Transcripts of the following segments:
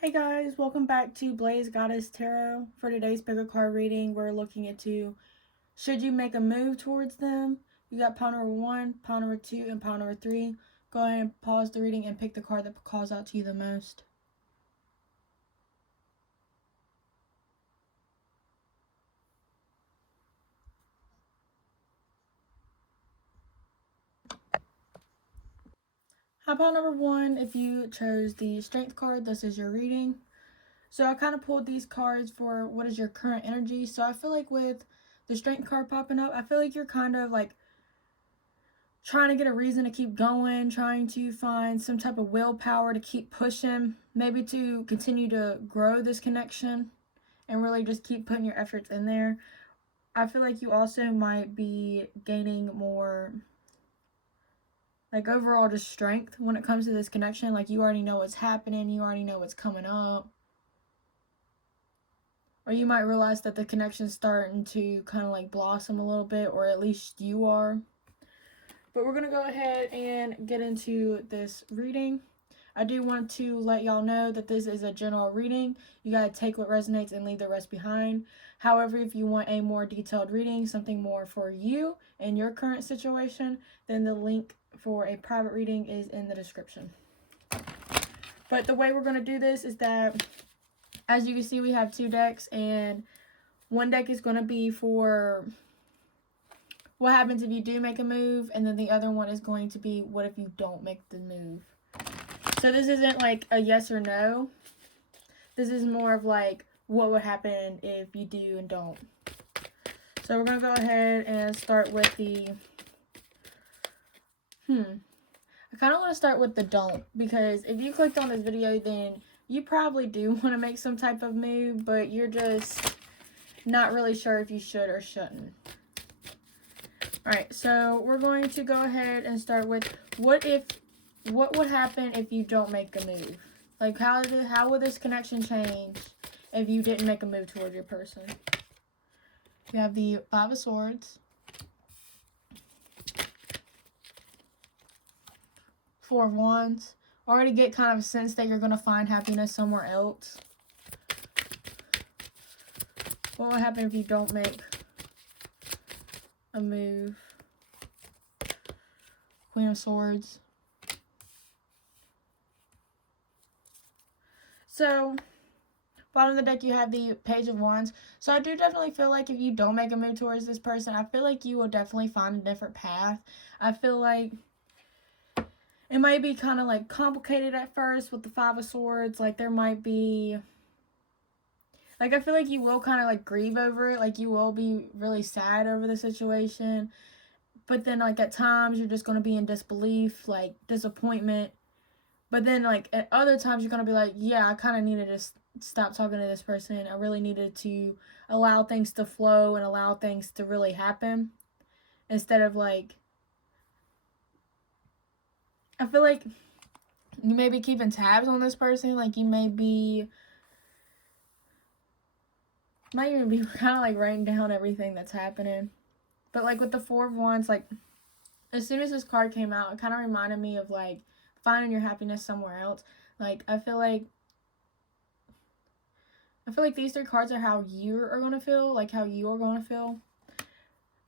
Hey guys, welcome back to Blaze Goddess Tarot. For today's bigger card reading, we're looking into should you make a move towards them? You got pile number 1, pile number 2, and pile number 3. Go ahead and pause the reading and pick the card that calls out to you the most. Hi, pile number 1. If you chose the Strength card, this is your reading. So I kind of pulled these cards for what is your current energy. So I feel like with the Strength card popping up, I feel like you're kind of like trying to get a reason to keep going, trying to find some type of willpower to keep pushing, maybe to continue to grow this connection and really just keep putting your efforts in there. I feel like you also might be gaining more, like, overall just strength when it comes to this connection. Like, you already know what's happening, you already know what's coming up. Or you might realize that the connection's starting to kind of like blossom a little bit, or at least you are. But we're going to go ahead and get into this reading. I do want to let y'all know that this is a general reading. You got to take what resonates and leave the rest behind. However, if you want a more detailed reading, something more for you and your current situation, then the link for a private reading is in the description. But the way we're going to do this is that, as you can see, we have 2 decks, and one deck is going to be for what happens if you do make a move, and then the other one is going to be what if you don't make the move. So this isn't like a yes or no. This is more of like what would happen if you do and don't. So we're going to go ahead and start with the I kind of want to start with the don't, because if you clicked on this video, then you probably do want to make some type of move, but you're just not really sure if you should or shouldn't. Alright, so we're going to go ahead and start with what would happen if you don't make a move? Like, how would this connection change if you didn't make a move toward your person? You have the 5 of Swords, 4 of Wands. Already get kind of a sense that you're going to find happiness somewhere else. What will happen if you don't make a move? Queen of Swords. So, bottom of the deck, you have the Page of Wands. So I do definitely feel like if you don't make a move towards this person, I feel like you will definitely find a different path. I feel like it might be kind of like complicated at first with the 5 of Swords. Like, there might be, like, I feel like you will kind of like grieve over it. Like, you will be really sad over the situation. But then, like, at times you're just going to be in disbelief, like disappointment. But then, like, at other times you're going to be like, yeah, I kind of needed to stop talking to this person. I really needed to allow things to flow and allow things to really happen. Instead of, like, I feel like you may be keeping tabs on this person. Like, you might even be kind of like writing down everything that's happening. But, like, with the 4 of Wands, like, as soon as this card came out, it kind of reminded me of, like, finding your happiness somewhere else. Like, I feel like these 3 cards are how you are going to feel, like how you are going to feel.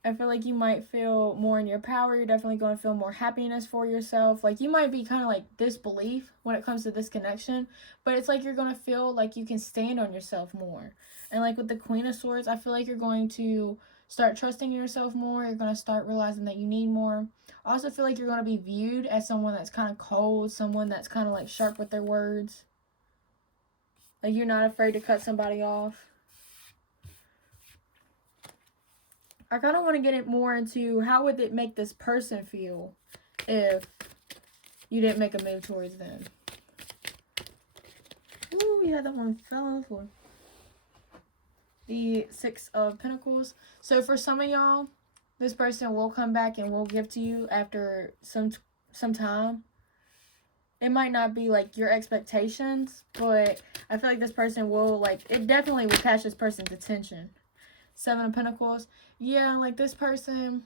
I feel like you might feel more in your power. You're definitely going to feel more happiness for yourself. Like, you might be kind of like disbelief when it comes to this connection, but it's like you're going to feel like you can stand on yourself more. And, like, with the Queen of Swords, I feel like you're going to start trusting yourself more. You're going to start realizing that you need more. I also feel like you're going to be viewed as someone that's kind of cold, someone that's kind of like sharp with their words. Like, you're not afraid to cut somebody off. I kind of want to get it more into how would it make this person feel if you didn't make a move towards them. Ooh, yeah, that one fell on the floor. The 6 of Pentacles. So for some of y'all, this person will come back and will give to you after some time. It might not be like your expectations, but I feel like this person will, like, it definitely will catch this person's attention. 7 of Pentacles. Yeah, like, this person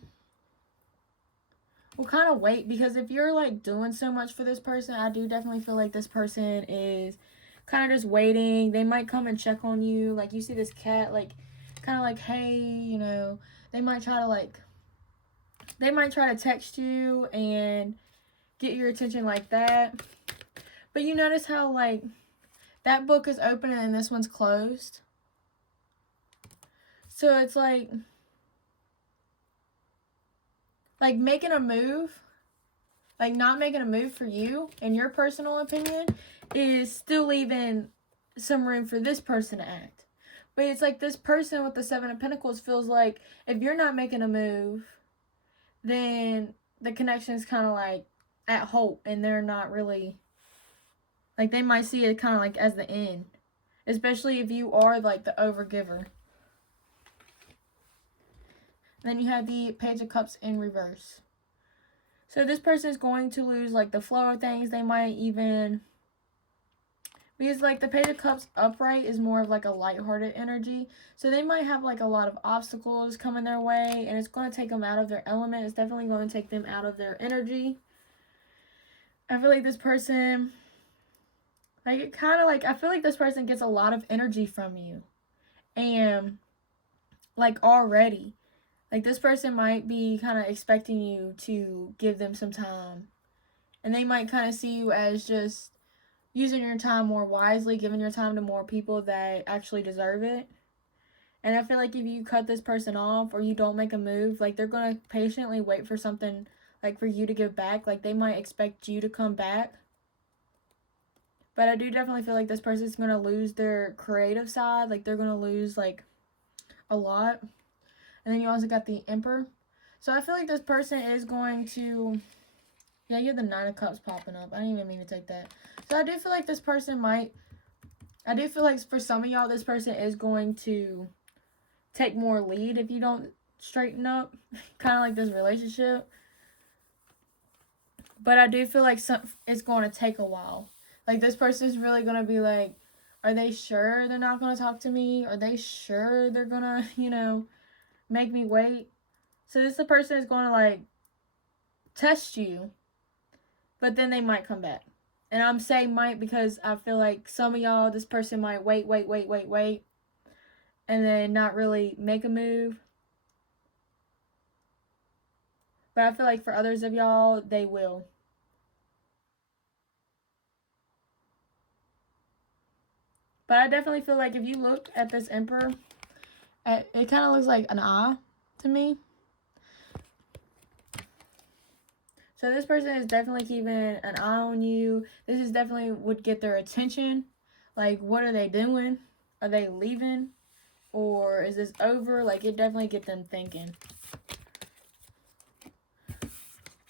will kind of wait, because if you're like doing so much for this person, I do definitely feel like this person is kind of just waiting. They might come and check on you. Like, you see this cat, like, kind of like, hey, you know, they might try to text you and get your attention like that. But you notice how, like, that book is open and this one's closed. So it's like making a move, like not making a move for you, in your personal opinion, is still leaving some room for this person to act. But it's like this person with the Seven of Pentacles feels like if you're not making a move, then the connection is kind of like at halt, and they're not really, like, they might see it kind of like as the end, especially if you are like the overgiver. Then you have the Page of Cups in reverse. So this person is going to lose like the flow of things. They might even, because like the Page of Cups upright is more of like a lighthearted energy. So they might have like a lot of obstacles coming their way, and it's going to take them out of their element. It's definitely going to take them out of their energy. I feel like this person, like, it kind of like, I feel like this person gets a lot of energy from you. And like already, like, this person might be kind of expecting you to give them some time. And they might kind of see you as just using your time more wisely, giving your time to more people that actually deserve it. And I feel like if you cut this person off or you don't make a move, like, they're going to patiently wait for something, like, for you to give back. Like, they might expect you to come back. But I do definitely feel like this person's going to lose their creative side. Like, they're going to lose, like, a lot. And then you also got the Emperor. So I feel like this person is going to, yeah, you have the Nine of Cups popping up. I didn't even mean to take that. So I do feel like this person might, I do feel like for some of y'all, this person is going to take more lead if you don't straighten up. Kind of like this relationship. But I do feel like it's going to take a while. Like, this person is really going to be like, are they sure they're not going to talk to me? Are they sure they're going to, you know, make me wait? So this the person is going to like test you, but then they might come back. And I'm saying might because I feel like some of y'all, this person might wait, and then not really make a move. But I feel like for others of y'all, they will. But I definitely feel like if you look at this Emperor, it kind of looks like an eye to me. So this person is definitely keeping an eye on you. This is definitely would get their attention. Like, what are they doing? Are they leaving? Or is this over? Like, it definitely get them thinking.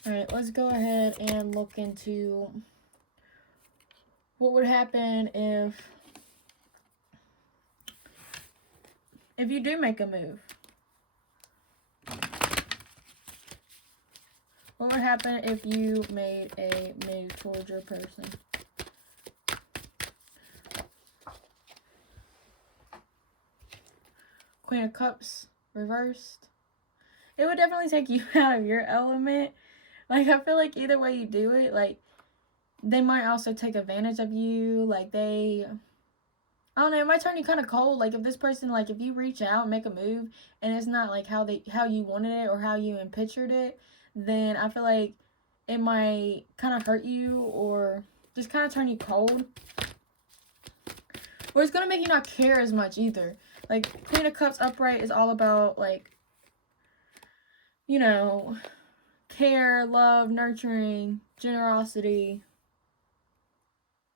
Alright, let's go ahead and look into what would happen if you do make a move. What would happen if you made a move towards your person? Queen of Cups reversed. It would definitely take you out of your element. Like, I feel like either way you do it, like, they might also take advantage of you. Like, I don't know, it might turn you kind of cold. Like, if this person, like, if you reach out and make a move and it's not like how you wanted it or how you pictured it, then I feel like it might kind of hurt you or just kind of turn you cold. Or it's going to make you not care as much either. Like, Queen of Cups upright is all about, like, you know, care, love, nurturing, generosity.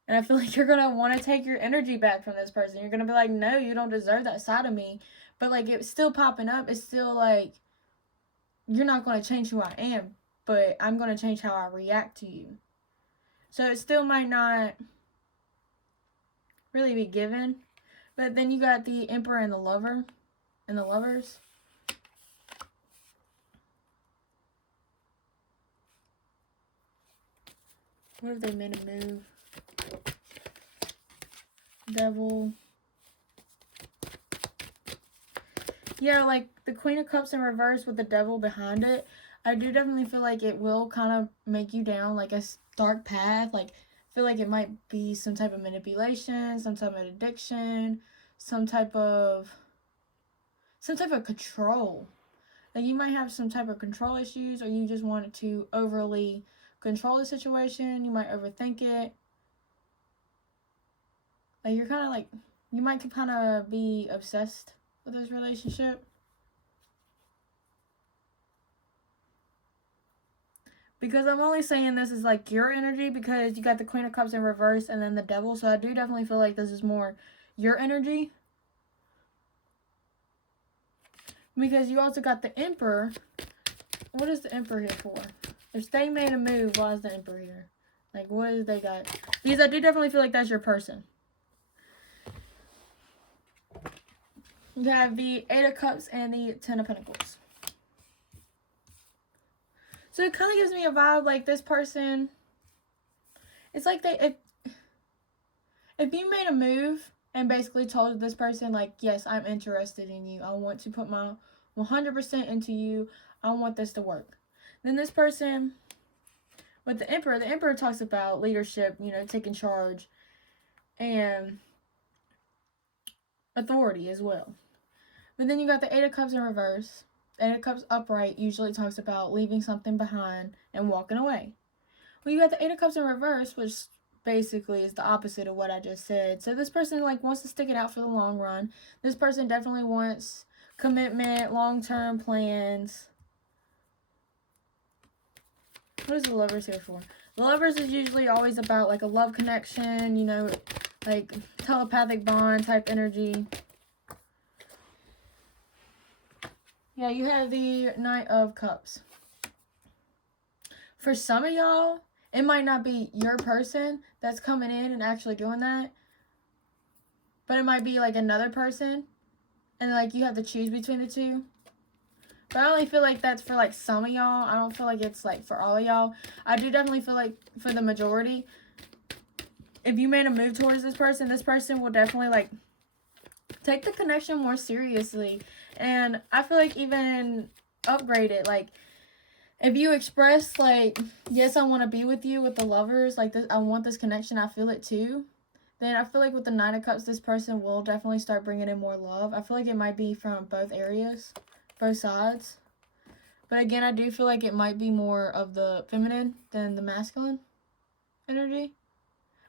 And I feel like you're going to want to take your energy back from this person. You're going to be like, no, you don't deserve that side of me. But, like, it's still popping up. It's still like, you're not going to change who I am, but I'm going to change how I react to you. So it still might not really be given. But then you got the Emperor and the Lover and the Lovers. What if they made a move? Devil. Yeah, like the Queen of Cups in reverse with the Devil behind it. I do definitely feel like it will kind of make you down like a dark path. Like, feel like it might be some type of manipulation, some type of addiction, some type of control. Like you might have some type of control issues, or you just want to overly control the situation. You might overthink it. Like you're kind of like, you might kind of be obsessed with this relationship. Because I'm only saying this is like your energy because you got the Queen of Cups in reverse and then the Devil. So I do definitely feel like this is more your energy. Because you also got the Emperor. What is the Emperor here for? If they made a move, why is the Emperor here? Like, what is they got? Because I do definitely feel like that's your person. You have the Eight of Cups and the Ten of Pentacles. So it kind of gives me a vibe like this person. It's like if you made a move and basically told this person like, yes, I'm interested in you. I want to put my 100% into you. I want this to work. Then this person with the Emperor talks about leadership, you know, taking charge and authority as well. But then you got the Eight of Cups in reverse. The Eight of Cups upright usually talks about leaving something behind and walking away. Well, you got the Eight of Cups in reverse, which basically is the opposite of what I just said. So this person like wants to stick it out for the long run. This person definitely wants commitment, long-term plans. What is the Lovers here for? The Lovers is usually always about like a love connection, you know, like telepathic bond type energy. Yeah, you have the Knight of Cups. For some of y'all, it might not be your person that's coming in and actually doing that. But it might be like another person. And like you have to choose between the two. But I only feel like that's for like some of y'all. I don't feel like it's like for all of y'all. I do definitely feel like for the majority, if you made a move towards this person will definitely like take the connection more seriously. And I feel like even upgrade it. Like if you express like, yes, I want to be with you with the Lovers, like this, I want this connection, I feel it too. Then I feel like with the Nine of Cups, this person will definitely start bringing in more love. I feel like it might be from both areas, both sides. But again, I do feel like it might be more of the feminine than the masculine energy.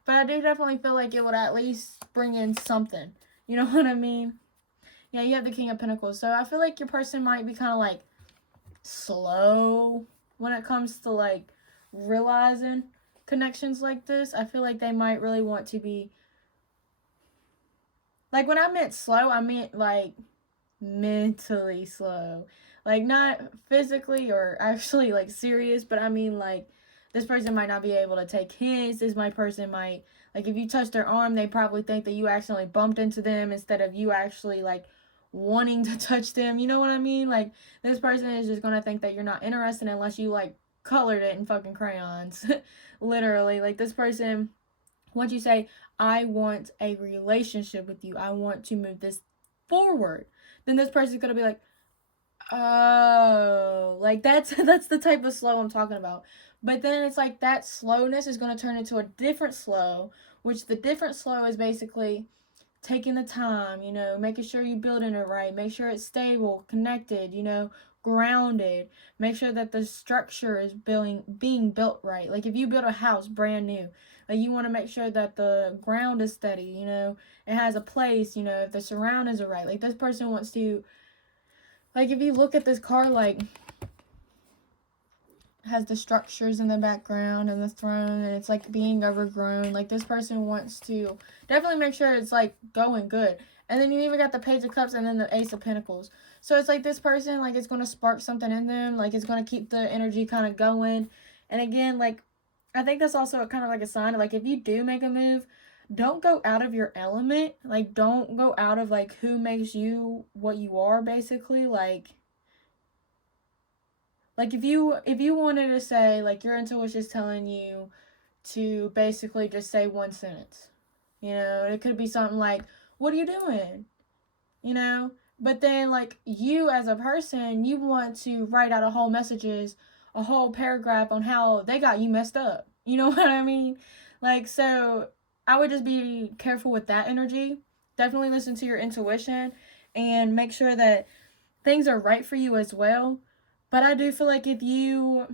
But I do definitely feel like it would at least bring in something. You know what I mean? Yeah, you have the King of Pentacles. So I feel like your person might be kind of like slow when it comes to like realizing connections like this. I feel like they might really want to be like, when I meant slow, I meant like mentally slow, like not physically or actually like serious, but I mean like this person might not be able to take hints. This my person might like, if you touch their arm, they probably think that you accidentally bumped into them instead of you actually like wanting to touch them. You know what I mean? Like this person is just gonna think that you're not interested unless you like colored it in fucking crayons. Literally, like this person, once you say, I want a relationship with you, I want to move this forward, then this person's gonna be like, oh, like that's the type of slow I'm talking about. But then it's like that slowness is going to turn into a different slow, which the different slow is basically taking the time, you know, making sure you're building it right, make sure it's stable, connected, you know, grounded, make sure that the structure is being built right. Like if you build a house brand new, like you want to make sure that the ground is steady, you know, it has a place, you know, if the surroundings are right. Like this person wants to, like if you look at this card, like has the structures in the background and the throne, and it's like being overgrown. Like this person wants to definitely make sure it's like going good. And then you even got the Page of Cups and then the Ace of Pentacles. So it's like this person, like it's going to spark something in them, like it's going to keep the energy kind of going. And again, like I think that's also kind of like a sign of like, if you do make a move, don't go out of your element. Like don't go out of like who makes you what you are, basically. Like if you wanted to say, like your intuition is telling you to basically just say one sentence, you know, it could be something like, what are you doing? You know, but then like you as a person, you want to write out a whole messages, a whole paragraph on how they got you messed up. You know what I mean? Like, so I would just be careful with that energy. Definitely listen to your intuition and make sure that things are right for you as well. But I do feel like if you,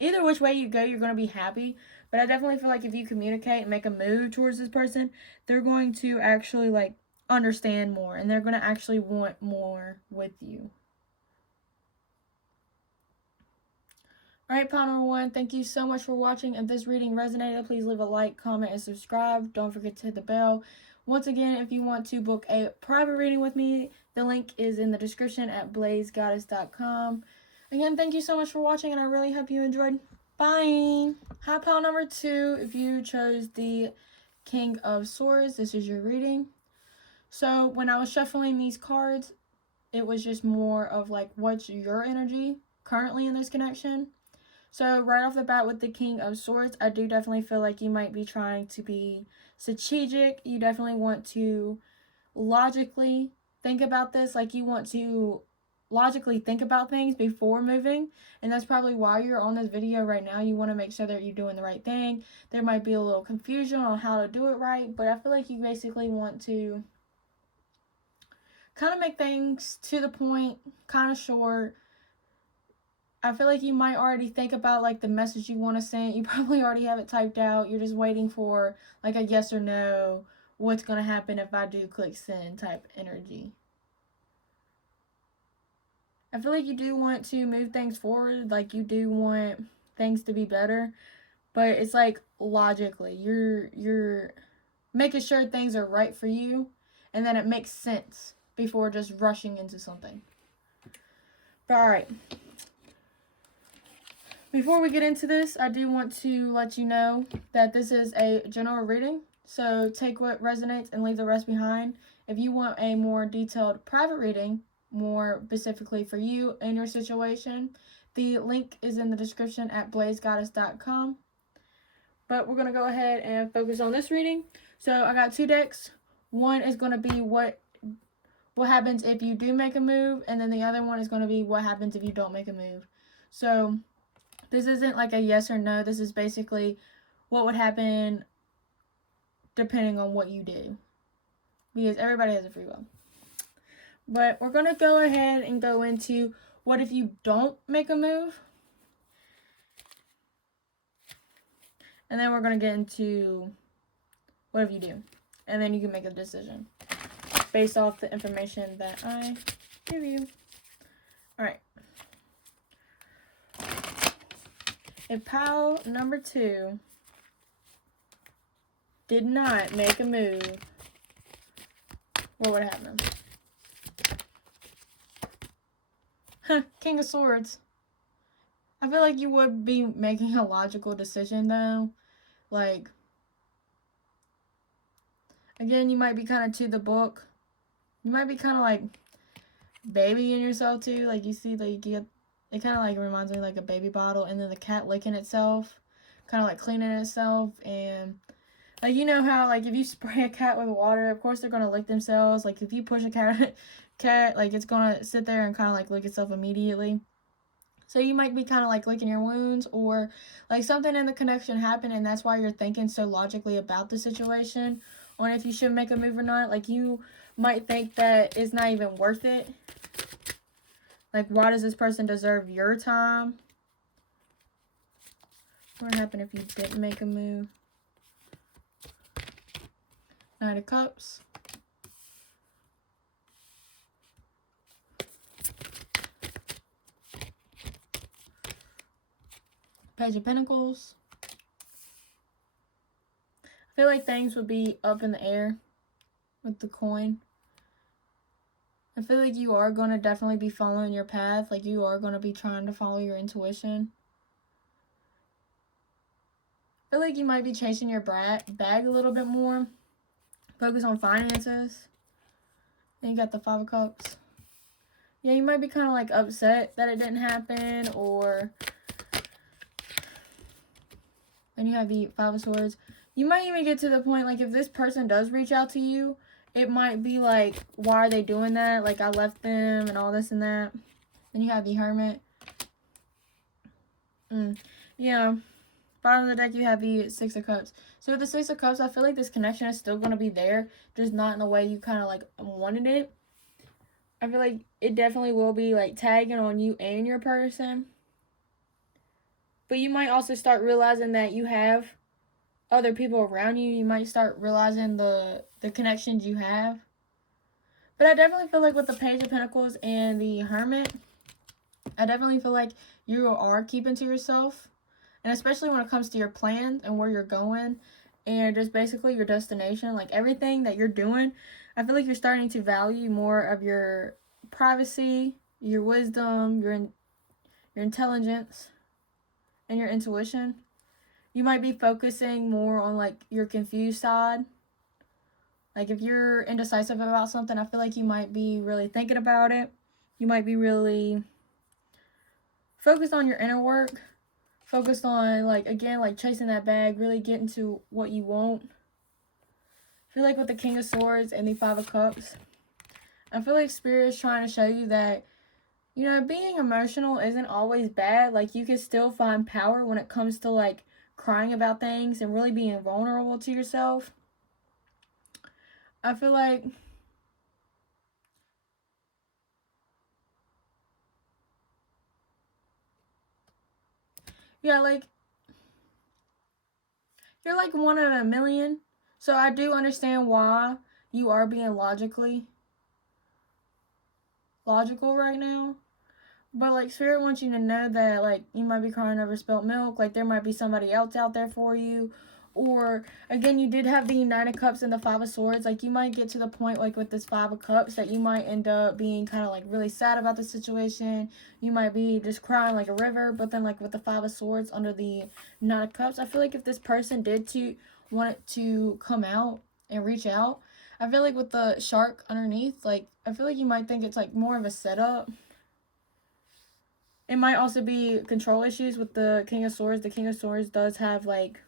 either which way you go, you're going to be happy. But I definitely feel like if you communicate and make a move towards this person, they're going to actually like understand more and they're going to actually want more with you. Alright, pile number 1, thank you so much for watching. If this reading resonated, please leave a like, comment, and subscribe. Don't forget to hit the bell. Once again, if you want to book a private reading with me, the link is in the description at blazegoddess.com. Again, thank you so much for watching, and I really hope you enjoyed. Bye! Hi, pile number 2. If you chose the King of Swords, this is your reading. So, when I was shuffling these cards, it was just more of like, what's your energy currently in this connection? So right off the bat with the King of Swords, I do definitely feel like you might be trying to be strategic. You definitely want to logically think about this. Like you want to logically think about things before moving. And that's probably why you're on this video right now. You want to make sure that you're doing the right thing. There might be a little confusion on how to do it right. But I feel like you basically want to kind of make things to the point, kind of short. I feel like you might already think about like the message you want to send. You probably already have it typed out. You're just waiting for like a yes or no. What's going to happen if I do click send type energy. I feel like you do want to move things forward. Like you do want things to be better. But it's like logically. You're making sure things are right for you. And then it makes sense before just rushing into something. But alright. Before we get into this, I do want to let you know that this is a general reading, so take what resonates and leave the rest behind. If you want a more detailed private reading, more specifically for you and your situation, the link is in the description at blazegoddess.com. But we're going to go ahead and focus on this reading. So I got 2 decks. One is going to be what happens if you do make a move, and then the other one is going to be what happens if you don't make a move. So this isn't like a yes or no. This is basically what would happen depending on what you do. Because everybody has a free will. But we're going to go ahead and go into what if you don't make a move. And then we're going to get into what if you do. And then you can make a decision based off the information that I give you. Alright. If pile number 2 did not make a move, what would happen? King of Swords. I feel like you would be making a logical decision though. Like, again, you might be kind of to the book. You might be kind of like babying yourself too. Like you see, like you get. It kind of like reminds me like a baby bottle, and then the cat licking itself, kind of like cleaning itself, and like you know how like if you spray a cat with water, of course they're gonna lick themselves. Like if you push a cat like it's gonna sit there and kind of like lick itself immediately. So you might be kind of like licking your wounds, or like something in the connection happened, and that's why you're thinking so logically about the situation on if you should make a move or not. Like you might think that it's not even worth it. Like, why does this person deserve your time? What would happen if you didn't make a move? Knight of Cups. Page of Pentacles. I feel like things would be up in the air with the coin. I feel like you are going to definitely be following your path. Like you are going to be trying to follow your intuition. I feel like you might be chasing your bag a little bit more. Focus on finances. Then you got the 5 of Cups. Yeah, you might be kind of like upset that it didn't happen. Or then you have the 5 of Swords. You might even get to the point like if this person does reach out to you, it might be like, why are they doing that? Like, I left them and all this and that. Then you have the Hermit. Yeah. Bottom of the deck, you have the 6 of Cups. So with the Six of Cups, I feel like this connection is still going to be there, just not in the way you kind of like wanted it. I feel like it definitely will be like tagging on you and your person. But you might also start realizing that you have other people around you. You might start realizing the connections you have. But I definitely feel like with the Page of Pentacles and the Hermit, I definitely feel like you are keeping to yourself. And especially when it comes to your plans and where you're going and just basically your destination, like everything that you're doing, I feel like you're starting to value more of your privacy, your wisdom, your intelligence, and your intuition. You might be focusing more on like your confused side. Like if you're indecisive about something, I feel like you might be really thinking about it. You might be really focused on your inner work. Focused on, like, again, like, chasing that bag, really getting to what you want. I feel like with the King of Swords and the Five of Cups, I feel like Spirit is trying to show you that, you know, being emotional isn't always bad. Like, you can still find power when it comes to, like, crying about things and really being vulnerable to yourself. I feel like... yeah, like, you're like one in a million. So I do understand why you are being logical right now. But, like, Spirit wants you to know that, like, you might be crying over spilt milk. Like, there might be somebody else out there for you. Or, again, you did have the Nine of Cups and the Five of Swords. Like, you might get to the point, like, with this Five of Cups that you might end up being kind of, like, really sad about the situation. You might be just crying like a river. But then, like, with the Five of Swords under the Nine of Cups, I feel like if this person did want it to come out and reach out, I feel like with the shark underneath, like, I feel like you might think it's, like, more of a setup. It might also be control issues with the King of Swords. The King of Swords does have, like...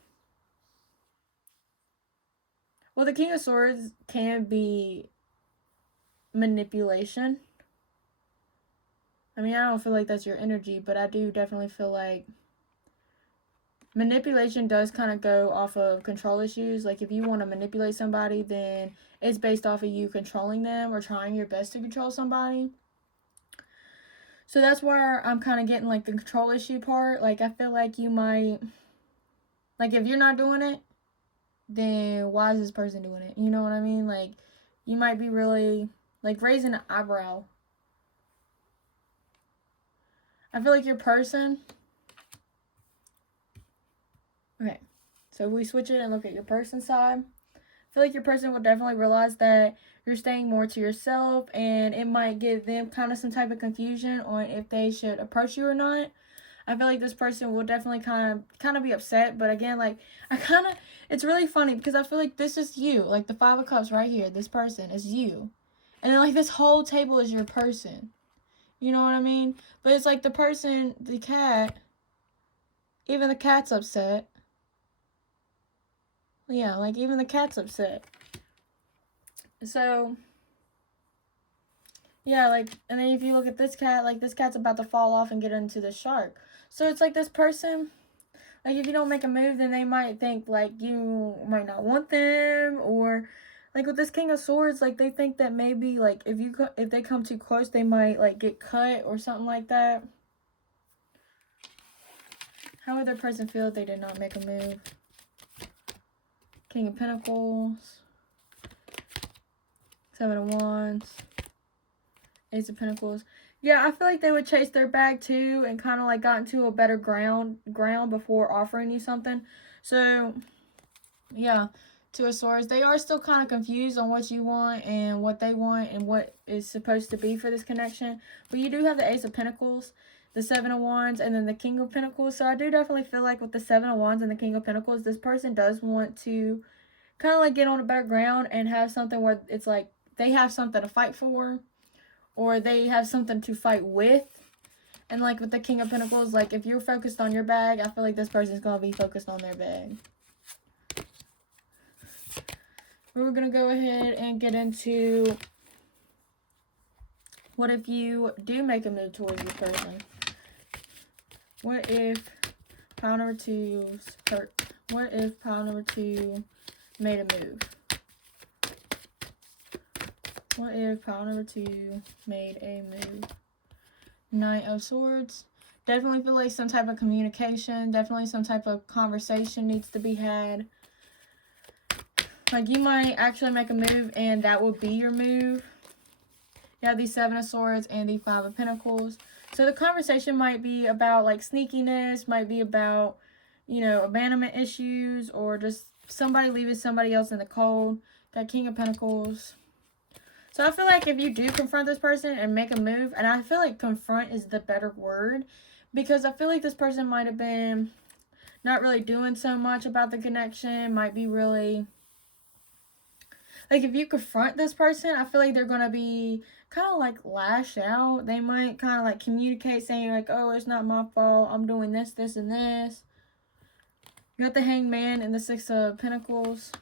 well, the King of Swords can be manipulation. I mean, I don't feel like that's your energy, but I do definitely feel like manipulation does kind of go off of control issues. Like, if you want to manipulate somebody, then it's based off of you controlling them or trying your best to control somebody. So that's where I'm kind of getting, like, the control issue part. Like, I feel like you might... like, if you're not doing it, then why is this person doing it? You know what I mean? Like, you might be really, like, raising an eyebrow. I feel like your person... okay, so we switch it and look at your person side. I feel like your person will definitely realize that you're staying more to yourself, and it might give them kind of some type of confusion on if they should approach you or not. I feel like this person will definitely kind of be upset, but again, like, it's really funny because I feel like this is you. Like, the Five of Cups right here, this person is you. And then, like, this whole table is your person. You know what I mean? But it's like the person, the cat, even the cat's upset. Yeah, like, even the cat's upset. So, yeah, like, and then if you look at this cat, like, this cat's about to fall off and get into the shark. So it's like this person, like, if you don't make a move, then they might think, like, you might not want them. Or, like, with this King of Swords, like, they think that maybe, like, if they come too close, they might, like, get cut or something like that. How would their person feel if they did not make a move? King of Pentacles. Seven of Wands. Ace of Pentacles. Yeah, I feel like they would chase their bag too and kind of like got into a better ground before offering you something. So, yeah, Two of Swords. They are still kind of confused on what you want and what they want and what is supposed to be for this connection. But you do have the Ace of Pentacles, the Seven of Wands, and then the King of Pentacles. So I do definitely feel like with the Seven of Wands and the King of Pentacles, this person does want to kind of like get on a better ground and have something where it's like they have something to fight for, or they have something to fight with. And like with the King of Pentacles, like if you're focused on your bag, I feel like this person's going to be focused on their bag. We're going to go ahead and get into what if you do make a move towards your person? What if power number 2's hurt? What if pile number 2 made a move? What if pile number 2 made a move? Knight of Swords. Definitely feel like some type of communication, definitely some type of conversation needs to be had. Like, you might actually make a move and that will be your move. You have the 7 of Swords and the 5 of Pentacles. So the conversation might be about, like, sneakiness, might be about, you know, abandonment issues, or just somebody leaving somebody else in the cold. Got King of Pentacles. So I feel like if you do confront this person and make a move, and I feel like confront is the better word, because I feel like this person might have been not really doing so much about the connection, might be really, like, if you confront this person, I feel like they're going to be kind of like lash out. They might kind of like communicate saying like, oh, it's not my fault, I'm doing this, this, and this. You got the Hanged Man and the 6 of Pentacles.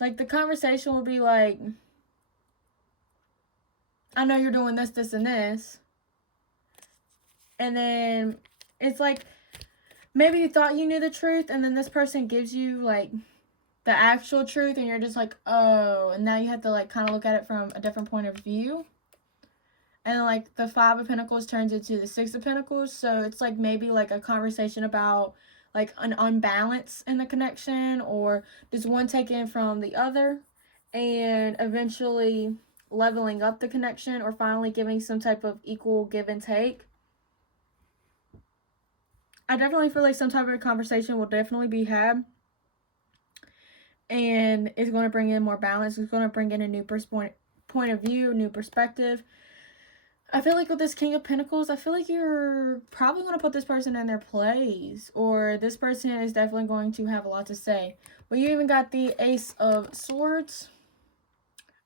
Like, the conversation will be like, I know you're doing this, this, and this. And then it's like, maybe you thought you knew the truth, and then this person gives you like the actual truth, and you're just like, oh, and now you have to like kind of look at it from a different point of view. And then like the 5 of Pentacles turns into the 6 of Pentacles, so it's like maybe like a conversation about like an unbalance in the connection, or just one taken from the other, and eventually leveling up the connection, or finally giving some type of equal give and take. I definitely feel like some type of conversation will definitely be had, and it's going to bring in more balance. It's going to bring in a new point of view, new perspective. I feel like with this King of Pentacles, I feel like you're probably going to put this person in their place, or this person is definitely going to have a lot to say. But you even got the Ace of Swords,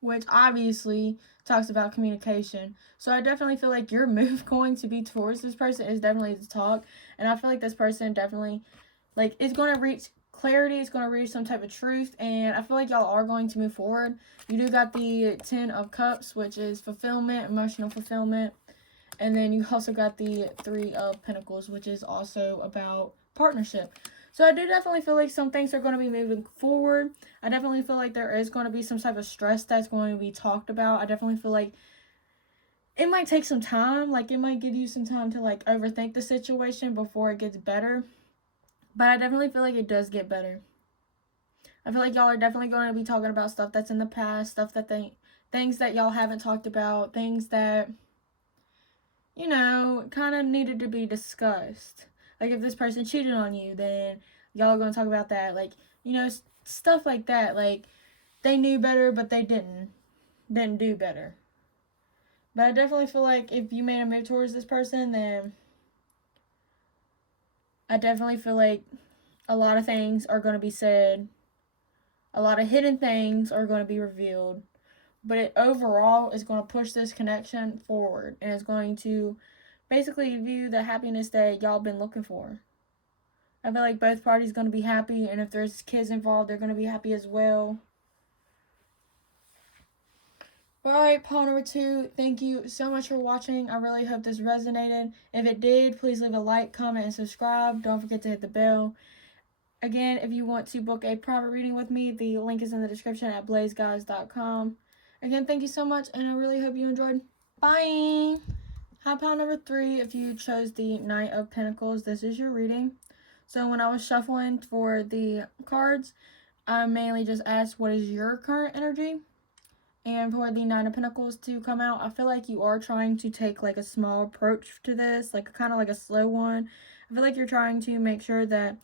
which obviously talks about communication. So I definitely feel like your move going to be towards this person is definitely to talk. And I feel like this person definitely, like, is going to reach clarity. It's going to reach some type of truth. And I feel like y'all are going to move forward. You do got the 10 of Cups, which is fulfillment, emotional fulfillment. And then you also got the 3 of Pentacles, which is also about partnership. So I do definitely feel like some things are going to be moving forward. I definitely feel like there is going to be some type of stress that's going to be talked about. I definitely feel like it might take some time. Like, it might give you some time to like overthink the situation before it gets better. But I definitely feel like it does get better. I feel like y'all are definitely going to be talking about stuff that's in the past, stuff that things that y'all haven't talked about, things that, you know, kind of needed to be discussed. Like, if this person cheated on you, then y'all are going to talk about that. Like, you know, stuff like that. Like, they knew better, but they didn't do better. But I definitely feel like if you made a move towards this person, then I definitely feel like a lot of things are going to be said. A lot of hidden things are going to be revealed. But it overall is going to push this connection forward. And it's going to basically give you the happiness that y'all been looking for. I feel like both parties going to be happy. And if there's kids involved, they're going to be happy as well. Alright, pile number 2, thank you so much for watching. I really hope this resonated. If it did, please leave a like, comment, and subscribe. Don't forget to hit the bell. Again, if you want to book a private reading with me, the link is in the description at blazeguys.com. Again, thank you so much, and I really hope you enjoyed. Bye! Hi, pile number 3, if you chose the Knight of Pentacles, this is your reading. So when I was shuffling for the cards, I mainly just asked, what is your current energy? And for the 9 of Pentacles to come out, I feel like you are trying to take like a small approach to this, like kind of like a slow one. I feel like you're trying to make sure that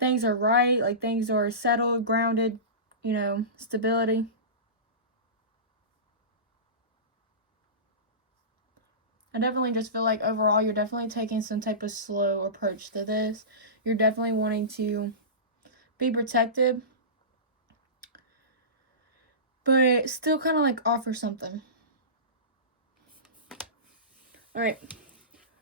things are right, like things are settled, grounded, you know, stability. I definitely just feel like overall you're definitely taking some type of slow approach to this. You're definitely wanting to be protected, but still kind of like offer something. Alright,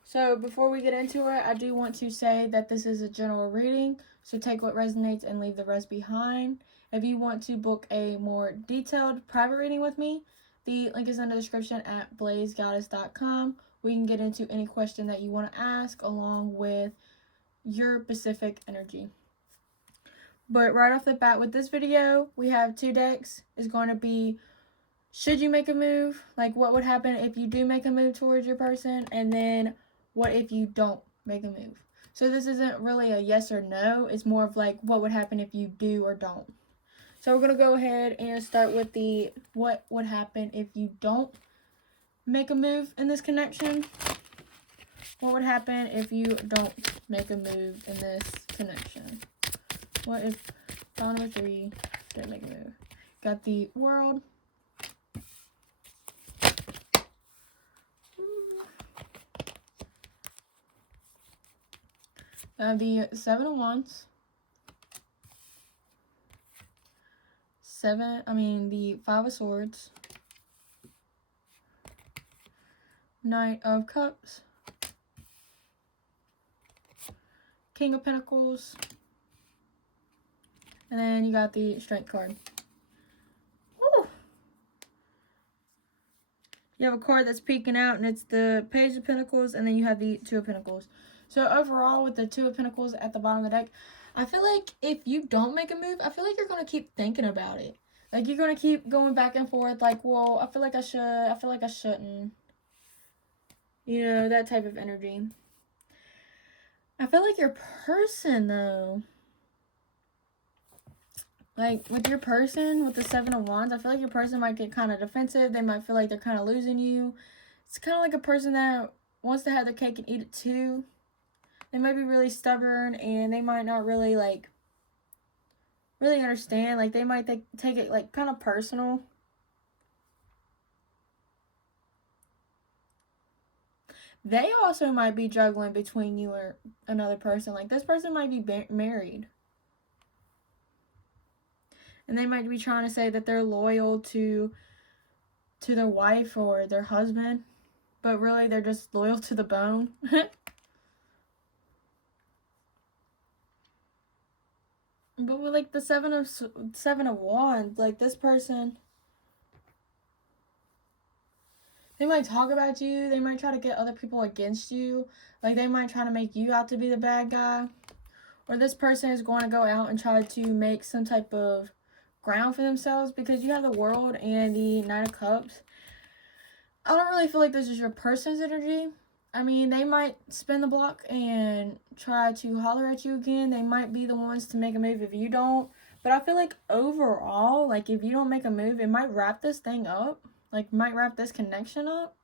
so before we get into it, I do want to say that this is a general reading, so take what resonates and leave the rest behind. If you want to book a more detailed private reading with me, the link is in the description at blazegoddess.com. We can get into any question that you want to ask, along with, your specific energy. But right off the bat with this video, we have 2 decks. It's going to be, should you make a move? Like, what would happen if you do make a move towards your person? And then, what if you don't make a move? So this isn't really a yes or no. It's more of like, what would happen if you do or don't? So we're going to go ahead and start with the, what would happen if you don't make a move in this connection? What would happen if you don't make a move in this connection? What if pile number 3 didn't make a move? Got the World. Got the 7 of Wands. The 5 of Swords. Knight of Cups. King of Pentacles. And then you got the Strength card. Woo! You have a card that's peeking out, and it's the Page of Pentacles, and then you have the 2 of Pentacles. So overall, with the 2 of Pentacles at the bottom of the deck, I feel like if you don't make a move, I feel like you're going to keep thinking about it. Like, you're going to keep going back and forth, like, well, I feel like I should, I feel like I shouldn't. You know, that type of energy. I feel like your person, though, like, with your person, with the 7 of Wands, I feel like your person might get kind of defensive. They might feel like they're kind of losing you. It's kind of like a person that wants to have their cake and eat it too. They might be really stubborn, and they might not really, like, really understand. Like, they might take it, like, kind of personal. They also might be juggling between you or another person. Like, this person might be married. And they might be trying to say that they're loyal to their wife or their husband. But really, they're just loyal to the bone. But with, like, the 7 of Wands, like, this person, they might talk about you. They might try to get other people against you. Like, they might try to make you out to be the bad guy. Or this person is going to go out and try to make some type of ground for themselves, because you have the World and the Knight of Cups. I don't really feel like this is your person's energy. I mean, they might spin the block and try to holler at you again. They might be the ones to make a move if you don't. But I feel like overall, like, if you don't make a move, it might wrap this thing up. Like, might wrap this connection up.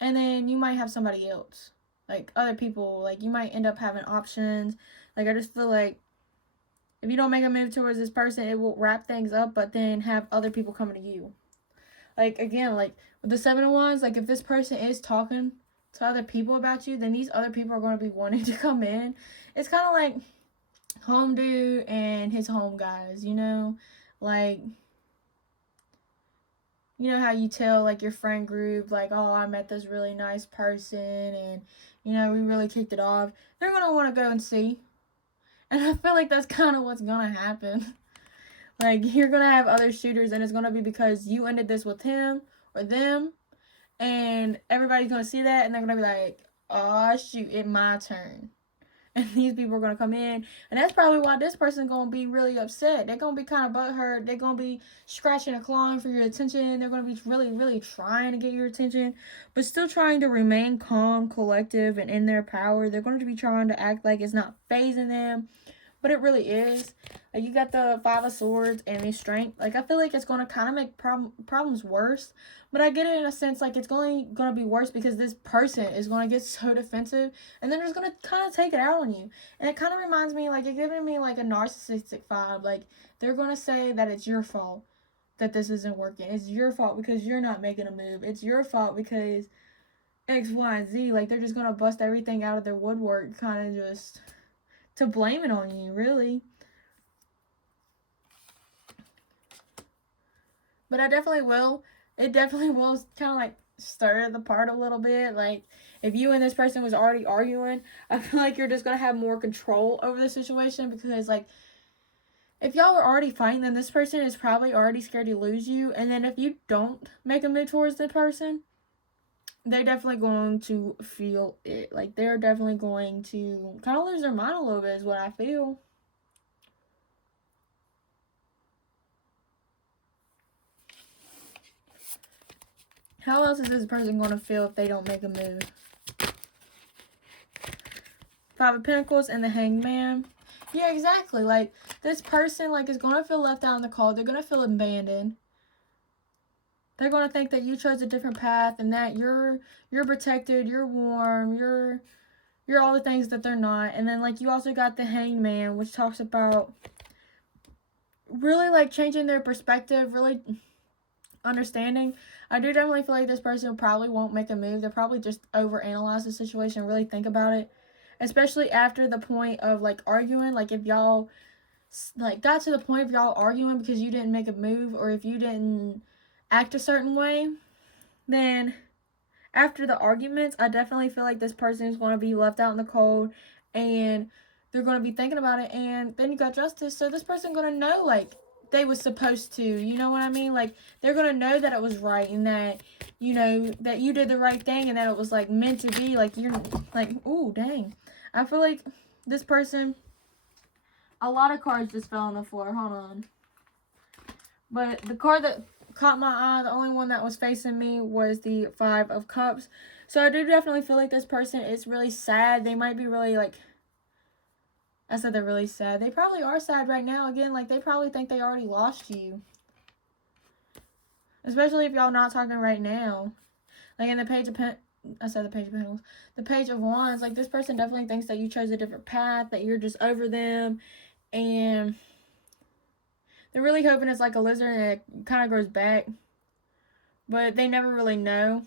And then you might have somebody else. Like, other people. Like, you might end up having options. Like, I just feel like if you don't make a move towards this person, it will wrap things up, but then have other people coming to you. Like, again, like, with the 7 of Wands, like, if this person is talking to other people about you, then these other people are going to be wanting to come in. It's kind of like home dude and his home guys, you know? Like, you know how you tell, like, your friend group, like, oh, I met this really nice person, and, you know, we really kicked it off. They're going to want to go and see. And I feel like that's kind of what's going to happen. Like, you're going to have other shooters, and it's going to be because you ended this with him or them, and everybody's going to see that, and they're going to be like, oh, shoot, it's my turn. And these people are going to come in, and that's probably why this person's going to be really upset. They're going to be kind of butthurt. They're going to be scratching and clawing for your attention. They're going to be really, really trying to get your attention, but still trying to remain calm, collective, and in their power. They're going to be trying to act like it's not fazing them, but it really is. Like, you got the 5 of Swords and the Strength. Like, I feel like it's going to kind of make problems worse. But I get it in a sense, like, it's going to be worse because this person is going to get so defensive. And they're just going to kind of take it out on you. And it kind of reminds me, like, it's giving me, like, a narcissistic vibe. Like, they're going to say that it's your fault that this isn't working. It's your fault because you're not making a move. It's your fault because X, Y, and Z. Like, they're just going to bust everything out of their woodwork, kind of just to blame it on you, really. But I definitely will. It definitely will kind of, like, stir the pot a little bit. Like, if you and this person was already arguing, I feel like you're just going to have more control over the situation. Because, like, if y'all are already fighting, then this person is probably already scared to lose you. And then if you don't make a move towards the person, they're definitely going to feel it. Like, they're definitely going to kind of lose their mind a little bit is what I feel. How else is this person going to feel if they don't make a move? Five of Pentacles and the Hangman. Yeah, exactly. Like, this person, like, is going to feel left out in the cold. They're going to feel abandoned. They're going to think that you chose a different path and that you're protected, you're warm, you're all the things that they're not. And then, like, you also got the Hangman, which talks about really, like, changing their perspective, really understanding. I do definitely feel like this person probably won't make a move. They'll probably just overanalyze the situation, really think about it. Especially after the point of, like, arguing. Like, if y'all, like, got to the point of y'all arguing because you didn't make a move or if you didn't act a certain way, then after the arguments, I definitely feel like this person is going to be left out in the cold and they're going to be thinking about it. And then you got Justice, so this person going to know, like, they was supposed to, you know what I mean? Like, they're going to know that it was right and that, you know, that you did the right thing and that it was, like, meant to be. Like, you're, like, ooh, dang. I feel like this person, a lot of cards just fell on the floor. Hold on. But the card that caught my eye, the only one that was facing me, was the Five of Cups. So I do definitely feel like this person is really sad. They might be really, like, I said they're really sad. They probably are sad right now. Again, like, they probably think they already lost you. Especially if y'all not talking right now. Like, in the Page of Pentacles. The Page of Wands, like, this person definitely thinks that you chose a different path, that you're just over them, and they're really hoping it's like a lizard and it kind of grows back. But they never really know.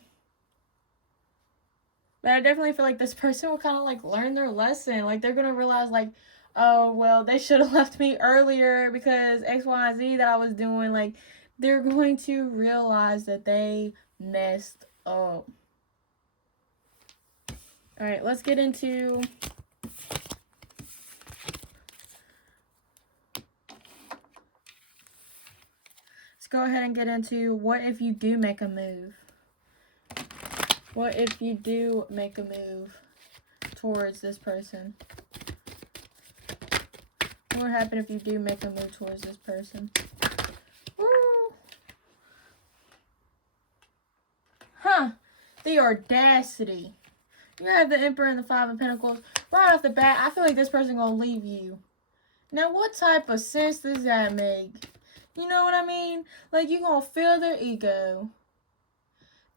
But I definitely feel like this person will kind of, like, learn their lesson. Like, they're going to realize, like, oh, well, they should have left me earlier because X, Y, and Z that I was doing. Like, they're going to realize that they messed up. Alright, let's get into... Let's go ahead and get into what if you do make a move. What if you do make a move towards this person? What would happen if you do make a move towards this person? Woo! Huh. The audacity. You have the Emperor and the Five of Pentacles. Right off the bat, I feel like this person gonna leave you. Now, what type of sense does that make? You know what I mean? Like, you gonna feel their ego.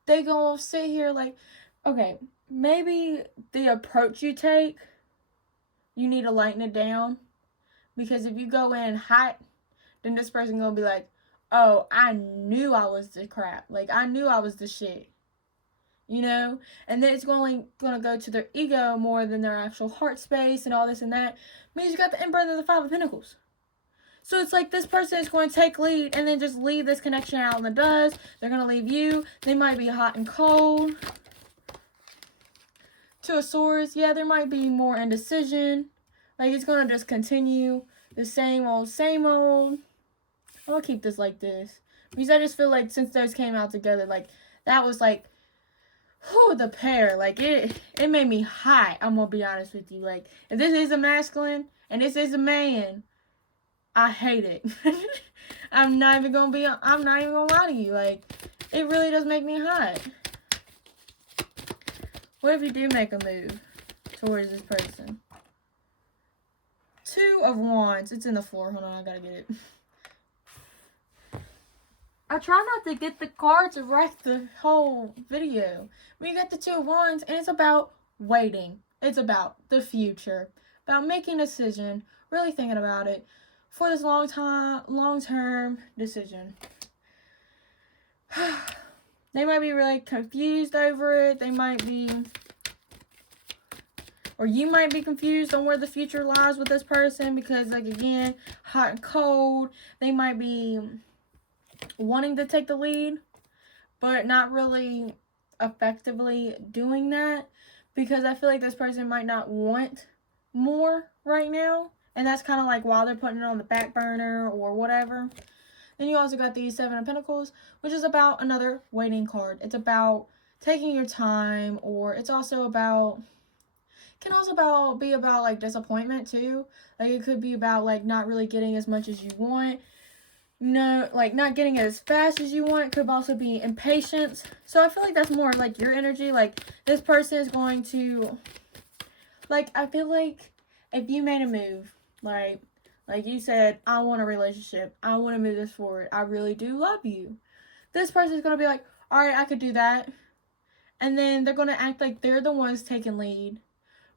They gonna sit here like, okay, maybe the approach you take, you need to lighten it down. Because if you go in hot, then this person gonna be like, oh, I knew I was the crap. Like, I knew I was the shit. You know? And then it's gonna go to their ego more than their actual heart space and all this and that. Means you got the Emperor and the Five of Pentacles. So it's like this person is going to take lead and then just leave this connection out in the dust. They're going to leave you. They might be hot and cold. Two of Swords. Yeah, there might be more indecision. Like, it's going to just continue the same old, same old. I'll keep this like this. Because I just feel like since those came out together, like, that was like, whew, the pair. Like, it made me hot. I'm going to be honest with you. Like, if this is a masculine and this is a man, I hate it. I'm not even gonna lie to you. Like, it really does make me hot. What if you do make a move towards this person? Two of Wands. It's in the floor. Hold on, I gotta get it. I try not to get the card to wreck the whole video. But you got the Two of Wands, and it's about waiting. It's about the future. About making a decision. Really thinking about it. For this long-term decision. They might be really confused over it. They might be, or you might be confused on where the future lies with this person because, like, again, hot and cold. They might be wanting to take the lead, but not really effectively doing that because I feel like this person might not want more right now. And that's kind of like while they're putting it on the back burner or whatever. Then you also got the Seven of Pentacles, which is about another waiting card. It's about taking your time, or it's also about, can also be about like disappointment too. Like it could be about like not really getting as much as you want. No, like not getting it as fast as you want. Could also be impatience. So I feel like that's more like your energy. Like this person is going to, like, I feel like if you made a move, like you said, I want a relationship, I want to move this forward, I really do love you. This person is going to be like, all right, I could do that. And then they're going to act like they're the ones taking lead.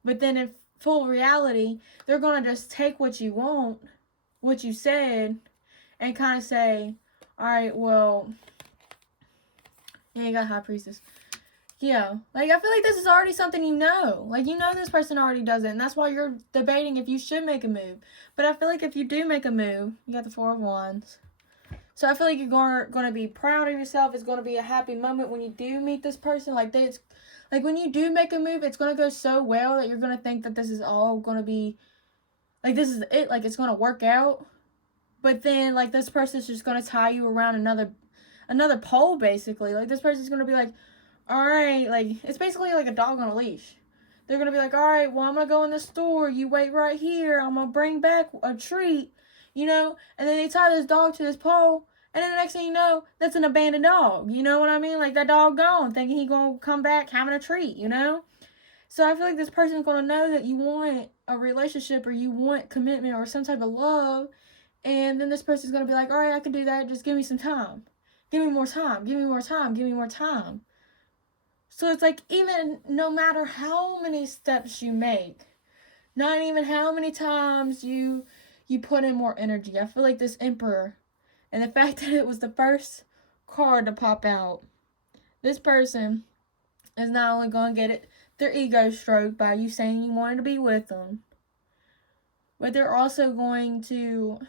But then in full reality, they're going to just take what you want, what you said, and kind of say, all right, well, yeah, you got High Priestess. Yeah, like, I feel like this is already something you know. Like, you know this person already does it, and that's why you're debating if you should make a move. But I feel like if you do make a move, you got the Four of Wands. So I feel like you're going to be proud of yourself. It's going to be a happy moment when you do meet this person. Like, when you do make a move, it's going to go so well that you're going to think that this is all going to be, like, this is it. Like, it's going to work out. But then, like, this person's just going to tie you around another pole, basically. Like, this person's going to be like, all right, like, it's basically like a dog on a leash. They're going to be like, all right, well, I'm going to go in the store. You wait right here. I'm going to bring back a treat, you know? And then they tie this dog to this pole. And then the next thing you know, that's an abandoned dog. You know what I mean? Like, that dog gone, thinking he going to come back having a treat, you know? So I feel like this person's going to know that you want a relationship or you want commitment or some type of love. And then this person's going to be like, all right, I can do that. Just give me some time. Give me more time. Give me more time. Give me more time. So it's like, even no matter how many steps you make, not even how many times you put in more energy. I feel like this Emperor, and the fact that it was the first card to pop out, this person is not only going to get their ego stroked by you saying you wanted to be with them, but they're also going to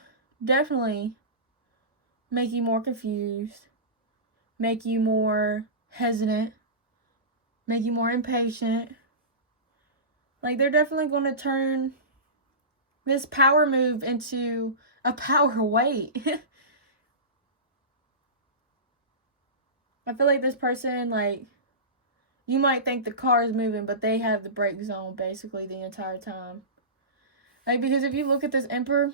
definitely make you more confused, make you more hesitant, make you more impatient. Like, they're definitely going to turn this power move into a power weight. I feel like this person, like, you might think the car is moving, but they have the brake zone basically the entire time. Like, because if you look at this Emperor,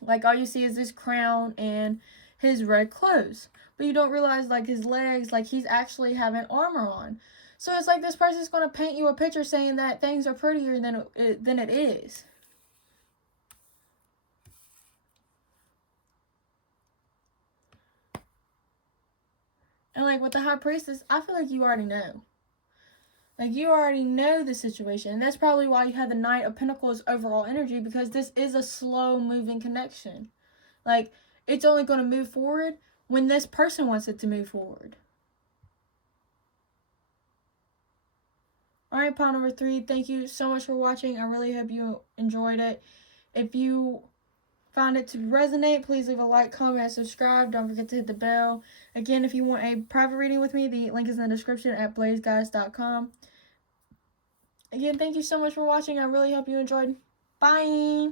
like, all you see is this crown and his red clothes. But you don't realize, like, his legs, like, he's actually having armor on. So it's like this person's going to paint you a picture saying that things are prettier than it is. And, like, with the High Priestess, I feel like you already know. Like, you already know the situation. And that's probably why you have the Knight of Pentacles overall energy, because this is a slow-moving connection. Like, it's only going to move forward when this person wants it to move forward. Alright, pile number 3, thank you so much for watching. I really hope you enjoyed it. If you found it to resonate, please leave a like, comment, and subscribe. Don't forget to hit the bell. Again, if you want a private reading with me, the link is in the description at blazeguys.com. Again, thank you so much for watching. I really hope you enjoyed. Bye!